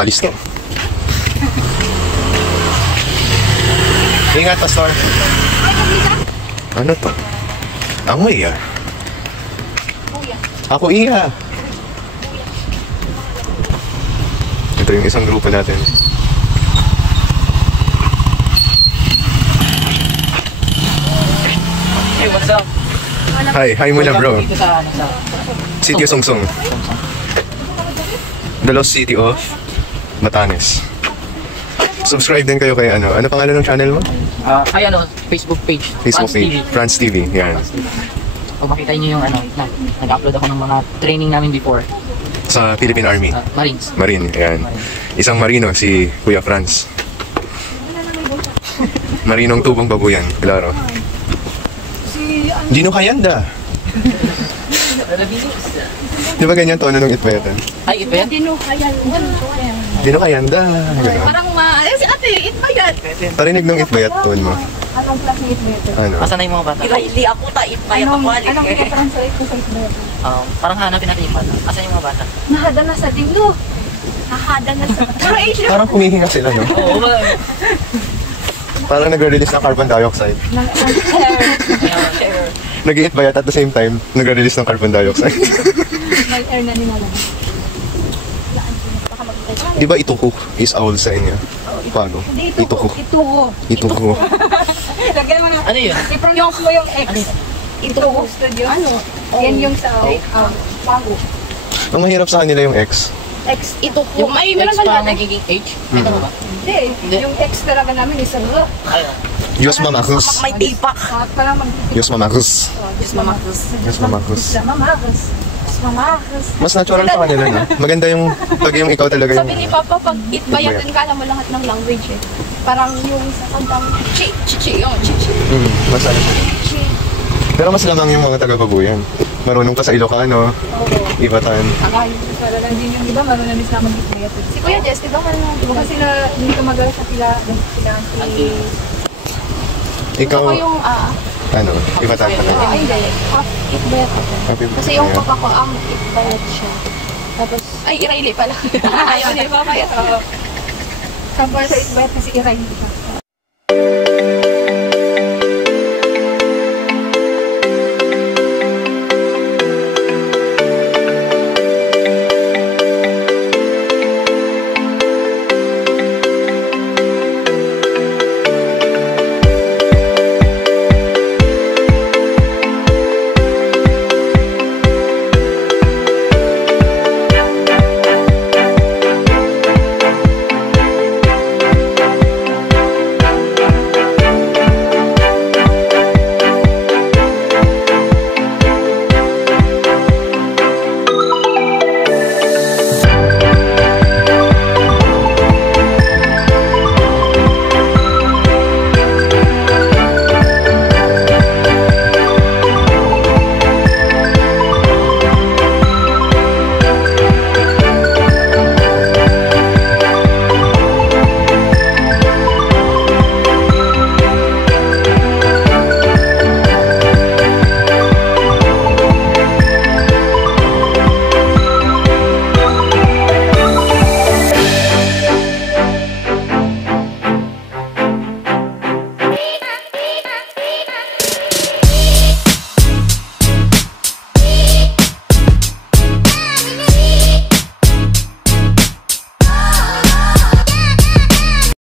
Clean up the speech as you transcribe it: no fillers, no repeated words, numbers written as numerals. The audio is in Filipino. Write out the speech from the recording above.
umalis to. Ingat, Pastor. Ano to? Amoy ah. Ako iya. Ito yung isang grupo natin. Hey, what's up? Hi muna bro. City of Sungsung. The Lost City of Batanes. Subscribe din kayo kay ano. Ano pangalan ng channel mo? Ay Facebook page. Facebook page. France TV. Yan. Pag makita niyo yung nag-upload ako ng mga training namin before. Sa Philippine Army. Marines. Marine. Yan. Isang marino si Kuya Franz. Marinong tubong babuyan. Klaro. Gino Kayanda. Di ba ganyan tono ng itbayatan? Ay, itbayat? Gino Kayanda. Parang si ate, itbayat. Parinig ng itbayat tono mo. Anong klase ng itbayat? Ano? Asan na yung mga bata? Hindi ako itbayat ako. Anong pinatranslate ko sa itbayat? Parang hanapin natin yung bata. Asan yung mga bata? Nahada na sa dinglo. Nahada na sa... Parang humihinga sila, no? Oo, Parang nagre-release ng carbon dioxide. Nag-i-itbayat at the same time, nagre-release ng carbon dioxide. May air na nila lang. Di ba ituko is owl sa inyo? Paano? Ituko. Ituko. Lagyan mo na. Ano yun? I-pronounce mo yung X. Ituko Studio. Ano? Yan yung sa Pago. Ang mahirap sa kanila yung X. X, ituko. Yung may X pa nagiging H? Ito ba? Hindi. Yung X talaga namin is ano. Diyos Mamakus. May tipak. Parang mag-tipak. Diyos Mamakus. Diyos Mamakus. Diyos Mamakus. Diyos Mamakus. Diyos Mamakus. Mas natural sa kanila, no? Maganda yung pag yung ikaw talaga yung... Sabi ni Papa, pag itbayatan ka, alam mo lahat ng language eh. Parang yung sa kantang chi-chi, yung chi-chi. Mas alam mo. Pero mas lamang yung mga taga-babuyan. Marunong pa sa Ilocano, Ibatan. Para lang din yung iba, marunong din sila mag-itbayatan. Si Kuya Jess, diba marunong? Diba kasi na hindi ka magawa sa sila Ikaw, ako yung, ano, Ibatan ka na. ay hindi, half itbayat ako. Kasi yung papa ko, itbayat siya. Tapos, ay, Iraili pala. Ayaw, hindi ba kaya? Kampar sa itbayat kasi Iraili.